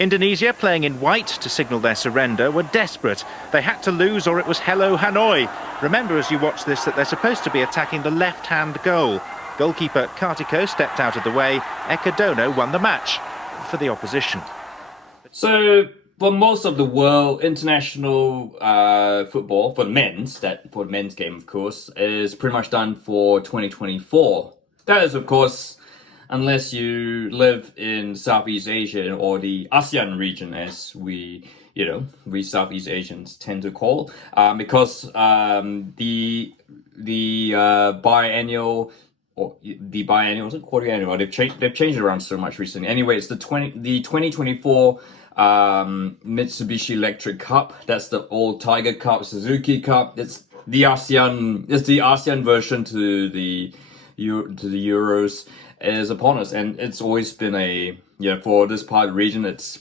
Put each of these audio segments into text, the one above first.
Indonesia, playing in white to signal their surrender, were desperate. They had to lose or it was hello Hanoi. Remember as you watch this that they're supposed to be attacking the left-hand goal. Goalkeeper Kartiko stepped out of the way. Ekadono won the match for the opposition. So, for most of the world, international football, for the men's game, of course, is pretty much done for 2024. That is, of course, unless you live in Southeast Asia or the ASEAN region, as we Southeast Asians tend to call, because the biennial or the biennial, quadrennial, they've changed it around so much recently. Anyway, it's the 2024 Mitsubishi Electric Cup. That's the old Tiger Cup, Suzuki Cup. It's the ASEAN version to the Euros is upon us, and it's always been for this part of the region, it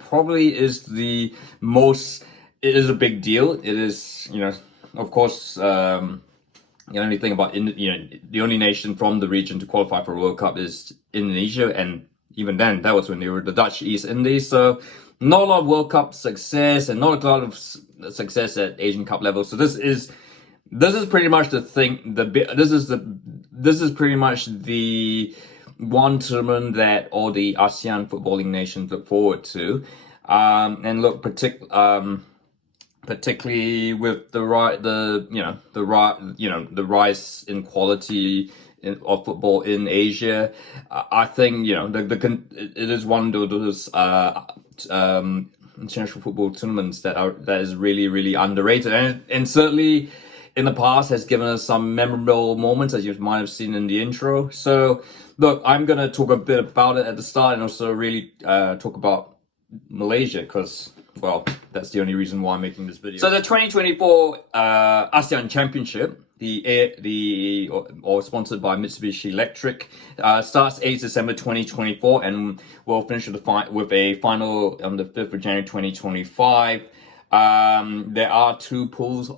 probably is the most. It is a big deal. It is, of course, the only thing about the only nation from the region to qualify for a World Cup is Indonesia, and even then, that was when they were the Dutch East Indies. So not a lot of World Cup success, and not a lot of success at Asian Cup level. So this is pretty much the thing. This is pretty much the one tournament that all the ASEAN footballing nations look forward to, and look particularly with the rise in quality of football in Asia. I think it is one of those international football tournaments that is really, really underrated, and certainly in the past has given us some memorable moments, as you might have seen in the intro. So look, I'm gonna talk a bit about it at the start, and also really talk about Malaysia, because, well, that's the only reason why I'm making this video. So the 2024 ASEAN Championship, or sponsored by Mitsubishi Electric, starts 8th December 2024, and will finish with a final on the 5th of January 2025. There are two pools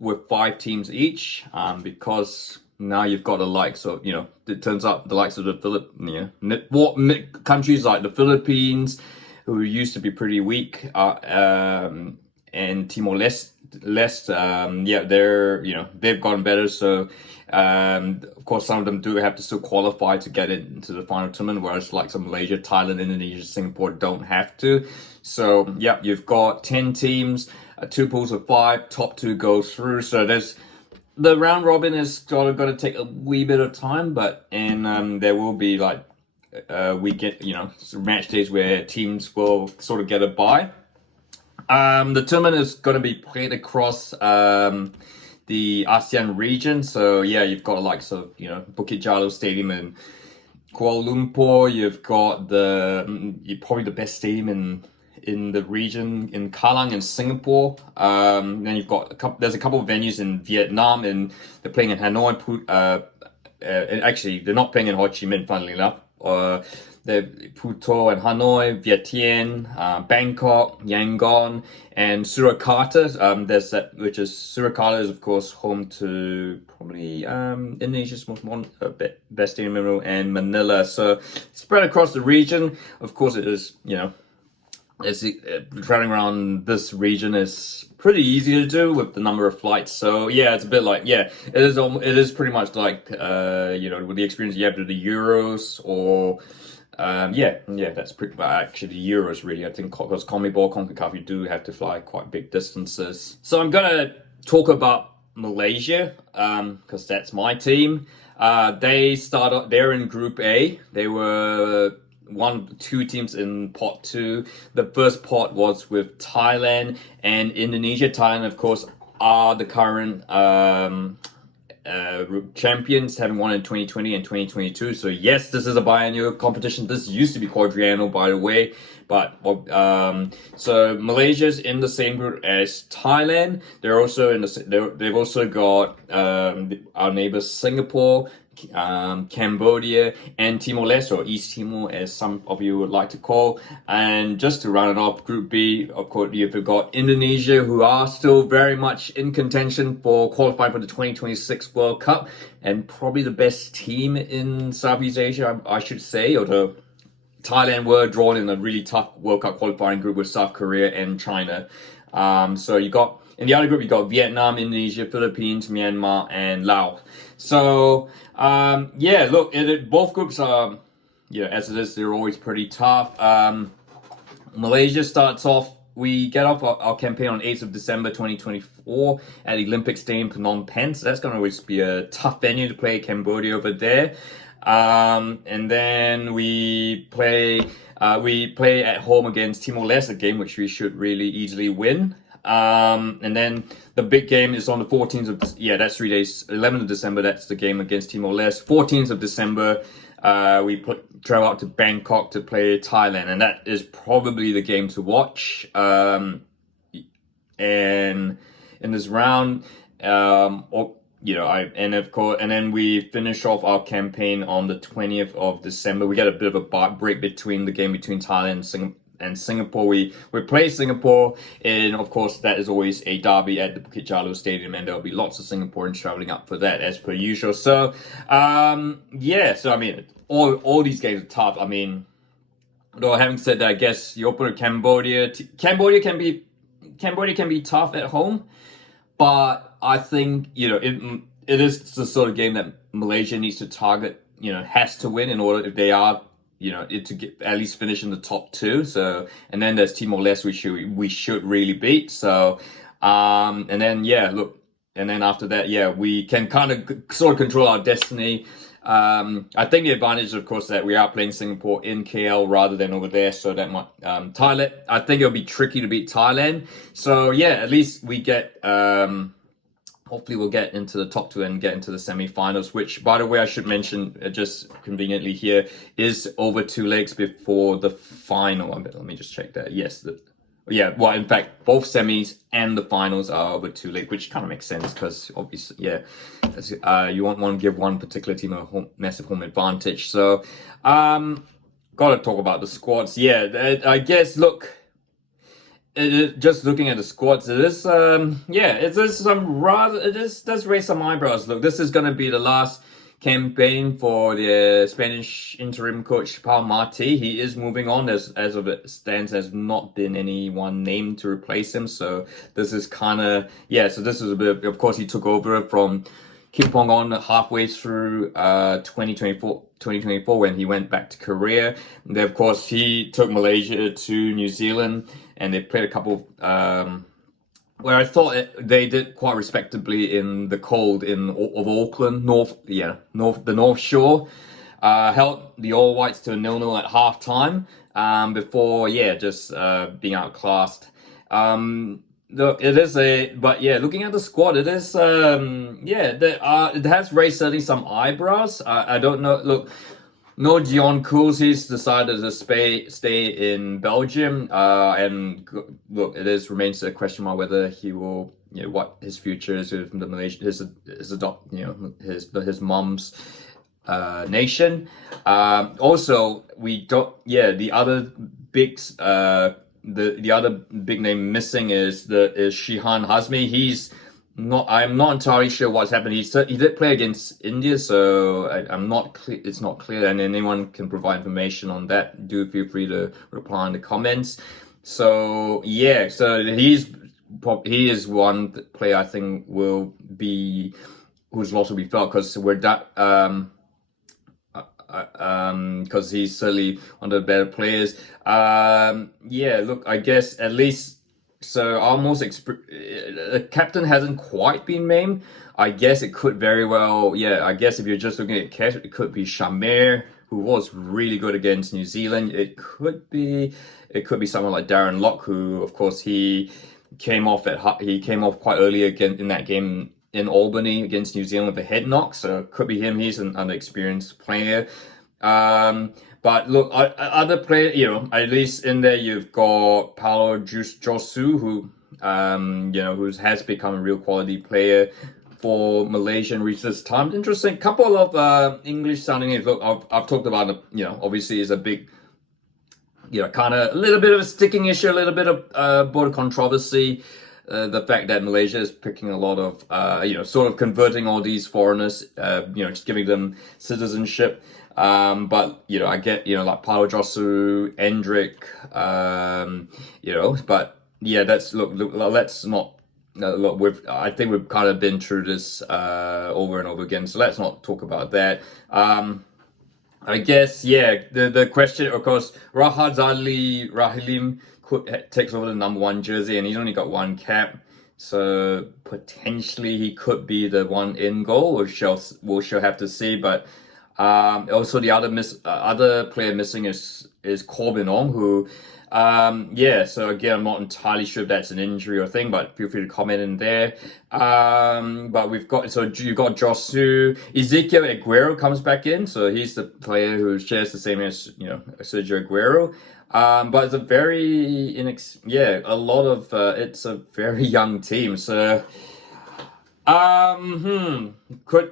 with 5 teams each, because now you've got the likes of, it turns out the likes of the countries like the Philippines, who used to be pretty weak, and Timor-Leste, they've gotten better. So, of course, some of them do have to still qualify to get into the final tournament, whereas like some Malaysia, Thailand, Indonesia, Singapore don't have to. So, yeah, you've got 10 teams, 2 pools of 5, top 2 go through. So the round robin is going to take a wee bit of time, and there will be match days where teams will sort of get a bye. The tournament is going to be played across the ASEAN region. So yeah, you've got Bukit Jalil Stadium in Kuala Lumpur. You've got probably the best stadium in the region in Kallang in Singapore. Then you've got there's a couple of venues in Vietnam, and they're playing in Hanoi. Actually, they're not playing in Ho Chi Minh, funnily enough. Puto and Hanoi, Vientiane, Bangkok, Yangon, and Surakarta. Surakarta is, of course, home to probably Indonesia's best stadium in the world, and Manila. So spread across the region. Of course, it is traveling around this region is pretty easy to do with the number of flights. So yeah, it's a bit like, it is pretty much like with the experience you have to the Euros, or that's pretty much actually the Euros, really. I think because CONMEBOL, CONCACAF, you do have to fly quite big distances. So I'm gonna talk about Malaysia, because that's my team. They're in Group A. They were one of the 2 teams in pot 2. The first pot was with Thailand and Indonesia. Thailand, of course, are the current champions, having won in 2020 and 2022. So yes, this is a biennial competition. This used to be quadrennial, by the way. But so Malaysia's in the same group as Thailand. They're also they've also got our neighbors Singapore, Cambodia, and Timor-Leste, or East Timor, as some of you would like to call. And just to round it off, Group B, of course, you've got Indonesia, who are still very much in contention for qualifying for the 2026 World Cup, and probably the best team in Southeast Asia, I should say, although Thailand were drawn in a really tough World Cup qualifying group with South Korea and China. So you got, in the other group, you got Vietnam, Indonesia, Philippines, Myanmar, and Laos. So, yeah, look, both groups are, as it is, they're always pretty tough. Malaysia starts off, we get off our campaign on 8th of December 2024 at the Olympic Stadium, Phnom Penh. So that's going to always be a tough venue to play Cambodia over there. And then we play at home against Timor-Leste, a game which we should really easily win. And then the big game is on the 14th of, that's 3 days, 11th of December, that's the game against Timor-Leste. 14th of December, we travel out to Bangkok to play Thailand, and that is probably the game to watch. And in this round, and then we finish off our campaign on the 20th of December. We get a bit of a break between the game between Thailand and Singapore. We play Singapore, and of course that is always a derby at the Bukit Jalil Stadium, and there'll be lots of Singaporeans traveling up for that as per usual. So so I mean, all these games are tough. I mean, though having said that, I guess the opener Cambodia can be tough at home, but I think it is the sort of game that Malaysia needs to target, has to win in order, if they are to get at least finish in the top 2. So, and then there's Timor-Leste we should really beat. So, and then and then after that, we can kind of sort of control our destiny. I think the advantage, of course, that we are playing Singapore in KL rather than over there. So that might Thailand. I think it'll be tricky to beat Thailand. So at least we get. Hopefully we'll get into the top 2 and get into the semi-finals, which, by the way, I should mention just conveniently here, is over 2 legs before the final. Let me just check that. Yes. In fact, both semis and the finals are over 2 legs, which kind of makes sense because obviously, you won't want to give one particular team a massive home advantage. So, got to talk about the squads. I guess, look, just looking at the squads, it does raise some eyebrows. Look, this is going to be the last campaign for the Spanish interim coach Pau Marti. He is moving on, as of it stands. Has not been anyone named to replace him. So this is kind of So this is a bit. Of course, he took over from Kim Pong-on halfway through 2024 when he went back to Korea. And then, of course, he took Malaysia to New Zealand, and they played a couple where I thought they did quite respectably in the cold of Auckland, the North Shore. Held the All Whites to a 0-0 at half time before just being outclassed. Look, it is looking at the squad, it is it has raised certainly some eyebrows. I don't know. Look, no Dion Cools, he's decided to stay in Belgium. And look, it remains a question mark whether he will, what his future is with the Malaysian, his mom's nation. Also, we don't. The other big the other big name missing is Shihan Hazmi. I'm not entirely sure what's happened. He did play against India, so I'm not clear. It's not clear, and anyone can provide information on that. Do feel free to reply in the comments. So he is one player I think whose loss will be felt because because he's certainly one of the better players. Look, I guess at least. So almost the captain hasn't quite been named. I guess it could very well. I guess if you're just looking at cash, it could be Shamir, who was really good against New Zealand. It could be someone like Darren Lock, who of course he came off quite early again in that game in Albany against New Zealand with a head knock. So it could be him. He's an unexperienced player. But look, other players, at least in there, you've got Paulo Josu, who has become a real quality player for Malaysia in recent times. Interesting couple of English sounding names. Look, I've talked about it. Obviously, is a big, kind of a little bit of a sticking issue, a little bit of border controversy. the fact that Malaysia is picking a lot of, sort of converting all these foreigners, just giving them citizenship. But, I get, like Paulo Josu, Endrick, but yeah, let's not, look, I think we've kind of been through this, over and over again, so let's not talk about that. I guess, yeah, the question, of course, Rahadzali Rahilim takes over the number 1 jersey, and he's only got 1 cap. So potentially he could be the one in goal. We'll shall have to see. But also the other player missing is Corbin Ong, who so again, I'm not entirely sure if that's an injury or thing, but feel free to comment in there. But you've got Josu. Ezekiel Aguero comes back in, so he's the player who shares the same as Sergio Aguero. But it's a very it's a very young team, so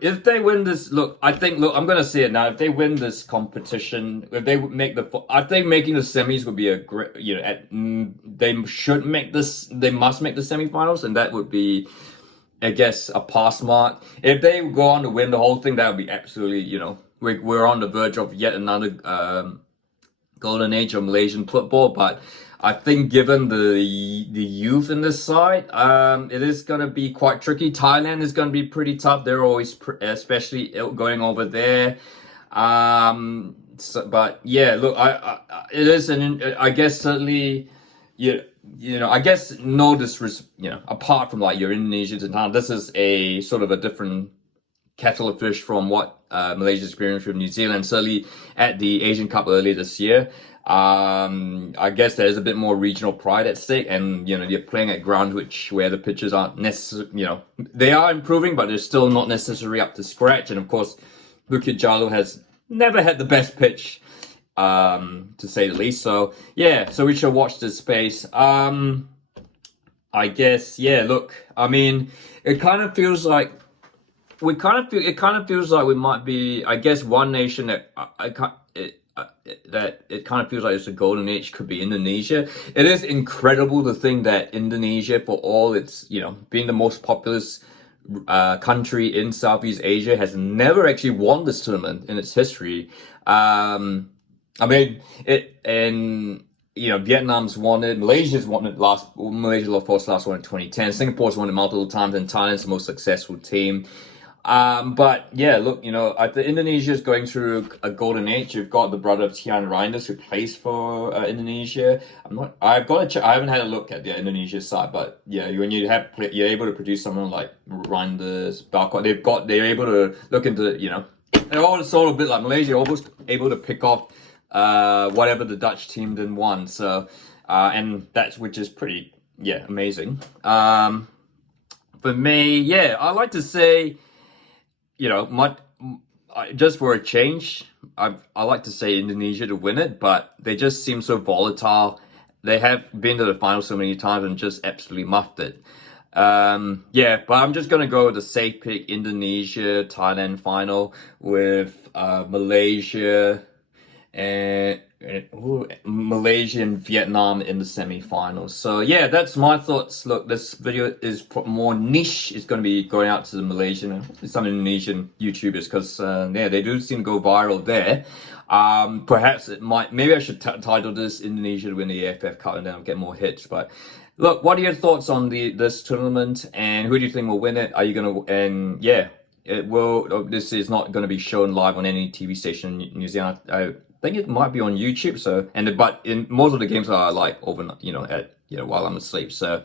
if they win this, I'm gonna say it now. If they win this competition, if they make I think making the semis would be a great, they should make this. They must make the semifinals, and that would be, I guess, a pass mark. If they go on to win the whole thing, that would be absolutely, we're on the verge of yet another golden age of Malaysian football. But I think given the youth in this side, it is going to be quite tricky. Thailand is going to be pretty tough. They're always, especially going over there. But yeah, look, it is I guess certainly, I guess apart from like your Indonesians and Thailand, this is a sort of a different kettle of fish from what Malaysia experienced with New Zealand, certainly at the Asian Cup earlier this year. I guess there's a bit more regional pride at stake, and you're playing at ground where the pitches aren't necessarily, they are improving, but they're still not necessarily up to scratch. And of course, Bukit Jalil has never had the best pitch, to say the least. So yeah, so we shall watch this space. I guess, yeah, look, I mean, it kind of feels like we might be, I guess, one nation that it kind of feels like it's a golden age could be Indonesia. It is incredible to think that Indonesia, for all its, being the most populous country in Southeast Asia, has never actually won this tournament in its history. Vietnam's won it, Malaysia's won it Malaysia of course last one in 2010. Singapore's won it multiple times, and Thailand's the most successful team. But yeah, look, Indonesia is going through a golden age. You've got the brother of Tian Reinders who plays for Indonesia. I've got to check. I haven't had a look at the Indonesia side, but yeah, when you're able to produce someone like Reinders, Balcott, they're able to look into, they're all sort of a bit like Malaysia, almost able to pick off whatever the Dutch team didn't won. So, which is pretty, amazing. For me, I like to say, just for a change, I like to say Indonesia to win it, but they just seem so volatile. They have been to the final so many times and just absolutely muffed it. But I'm just going to go with the safe pick, Indonesia, Thailand final with Malaysia and Malaysia and Vietnam in the semi-finals. So yeah, that's my thoughts. Look, this video is more niche. It's going to be going out to the Malaysian and some Indonesian YouTubers because they do seem to go viral there. Perhaps maybe I should title this Indonesia to win the AFF Cup and then I'll get more hits. But look, what are your thoughts on this tournament, and who do you think will win it? Are you going to, and yeah, this is not going to be shown live on any TV station in New Zealand. I think it might be on YouTube. So, but in most of the games are like overnight, while I'm asleep. So,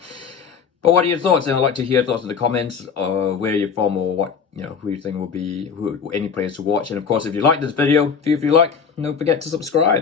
but what are your thoughts? And I'd like to hear thoughts in the comments, where you're from, or what, who you think will be, any players to watch. And of course, if you like this video, don't forget to subscribe.